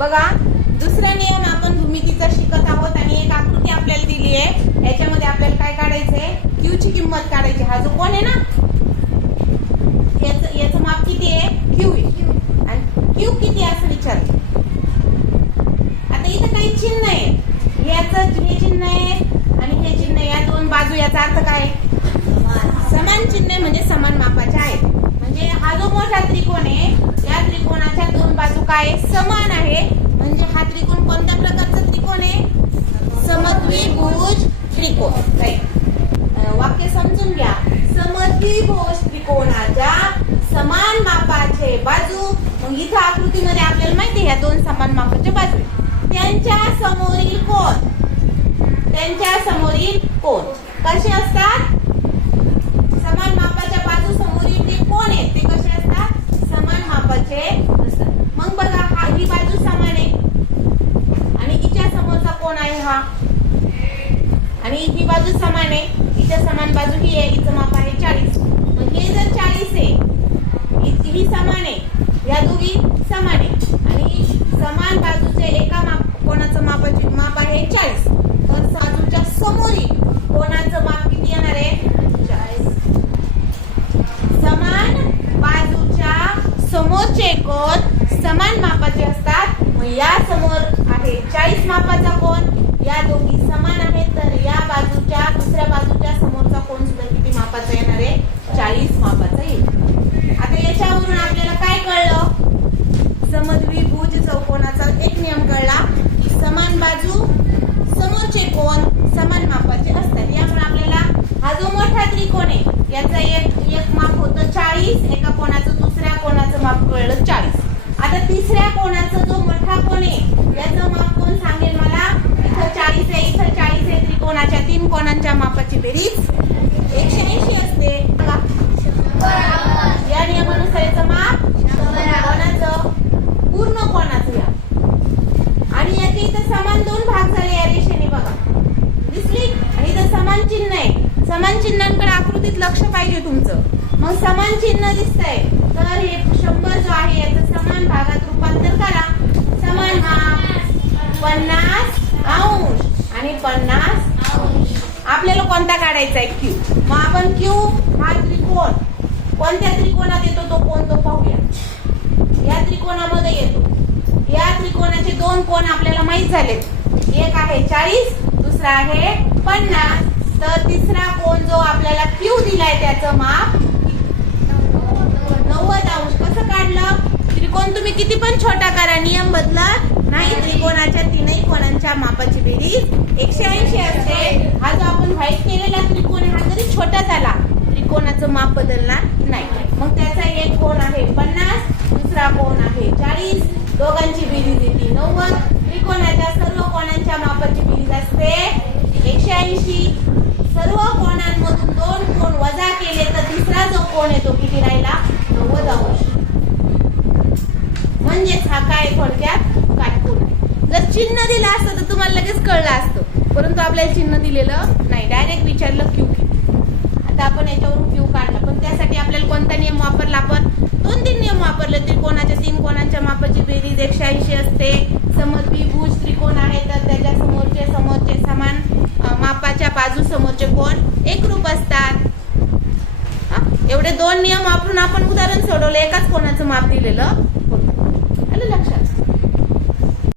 बघा दुसरा नियम आपण भूमितीचा शिकत आहोत आणि एक आकृती आपल्याला दिली आहे. याच्यामध्ये आपल्याला काय काढायचंय? क्यू ची किंमत काढायची. हा जो कोण आहे ना? याच याचं माप किती आहे? क्यू आणि क्यू किती आहे असं विचारतो आता इथं काही चिन्ह आहे. याचं हे चिन्ह आहे आणि हे चिन्ह आहे. या दोन बाजू याचा अर्थ काय? समान चिन्ह आहे म्हणजे समान मापाचे आहेत. म्हणजे हा जो मोठा त्रिकोण आहे या त्रिकोणाच्या दोन बाजू काय समान आहे. म्हणजे हा त्रिकोण कोणत्या प्रकारचा त्रिकोण आहे? समद्विभुज त्रिकोण. वाक्य समजून घ्या. समद्विभुज त्रिकोणाच्या समान मापाचे बाजू. मग इथं आकृतीमध्ये आपल्याला माहिती ह्या दोन समान मापाच्या बाजू त्यांच्या समोरील कोण? त्यांच्या समोरील कोण? कसे असतात? समान मापाच्या बाजू समोरील ते कोण आहेत ते कसे असतात? समान मापाचे असतात. मग बघा हा ही बाजू समान आहे. आणि हिच्या समोरचा कोण आहे हा? आणि ही बाजू समान आहे. हिच्या समान बाजू ही आहे. हिचं माप आहे चाळीस. मग हे जर चाळीस आहे ही समान आहे. या दोघी समान आहे. आणि समान बाजूचे एका माप कोणाचं मापाचे माप आहे? चाळीस तर बाजूच्या समोरील कोणाचं माप किती येणार आहे चाळीस समान बाजूच्या समोरचे कोण समान मापाचे असतात मग या समोर आहे चाळीस मापाचा कोण? या दोघी समान आहेत तर या बाजूच्या दुसऱ्या बाजूच्या समोरचा कोण सुद्धा किती मापाचा येणार आहे? चाळीस मापाचा येईल. आता याच्यावरून आपल्याला काय कळलं? समद्विभुज चौकोनाचा एक नियम कळला की समान बाजू समोरचे कोण समान मापाचे असतात. यामुळे आपल्याला हा जो मोठा त्रिकोण आहे याचा एक एक माप होतं चाळीस एका कोणाचं दुसऱ्या कोणाचं माप कळलं चाळीस. आता तिसऱ्या कोणाचं जो मोठा कोण आहे याचं माप कोण सांगेल मला इथं चाळीस आहे इथं चाळीस आहे त्रिकोणाच्या तीन कोणांच्या मापाची बेरीज? एकशे ऐंशी असते. या नियमानुसार याचं माप कोणाचं? पूर्ण कोणाचं या. आणि याचे इथं समान दोन भाग झाले या रेषेने बघा. दिसली? आणि इथं समान चिन्ह आहे. समान चिन्हांकडे आकृतीत लक्ष पाहिजे तुमचं. मग समान चिन्ह दिसतंय. तर हे शंभर जो आहे याचं समान भागात रूपांतर करा. कोणता काढायचा आहे? क्यू मग आपण क्यू हा त्रिकोण. कोणत्या त्रिकोणात येतो तो कोण तो पाहूया. या त्रिकोणामध्ये येतो. या त्रिकोणाचे दोन कोण आपल्याला माहीत झालेत एक आहे चाळीस दुसरा आहे पन्नास. तर तिसरा कोण जो आपल्याला क्यू दिलाय त्याचं माप नव्वद अंश. कसं काढलं? त्रिकोण तुम्ही किती पण छोटा करा नियम बदला नाही त्रिकोणाच्या तीनही कोणांच्या मापाची बेरीज एकशे ऐंशी असते हा जो आपण व्हाईट केलेला त्रिकोण आहे हा जरी छोटा झाला त्रिकोणाचं माप बदलणार नाही. मग त्याचा एक कोण आहे? पन्नास दुसरा कोण आहे? चाळीस. दोघांची बेरीज येते. नव्वद. त्रिकोणाच्या सर्व कोणांच्या मापाची बेरीज असते? एकशे ऐंशी. सर्व कोणांमधून दोन कोण वजा केले तर तिसरा जो कोण येतो किती राहिला? नव्वद अंश. म्हणजेच हा काय थोडक्यात? काटकोण जर चिन्ह दिलं असतं तर तुम्हाला लगेच कळलं असतं. परंतु आपल्याला चिन्ह दिलेलं नाही. डायरेक्ट विचारलं क्यू किती आपण याच्यावरून क्यू काढला. पण त्यासाठी आपल्याला कोणता नियम वापरला? आपण दोन तीन नियम वापरले त्रिकोणाच्या तीन कोणांच्या मापाची बेरीज एकशे ऐंशी असते. भूज त्रिकोण आहे. तर त्याच्या समोरचे समोरचे समान मापाच्या बाजू समोरचे कोण? एकरूप असतात. एवढे दोन नियम वापरून आपण उदाहरण सोडवलं. एकाच कोणाचं माप दिलेलं? लक्षात?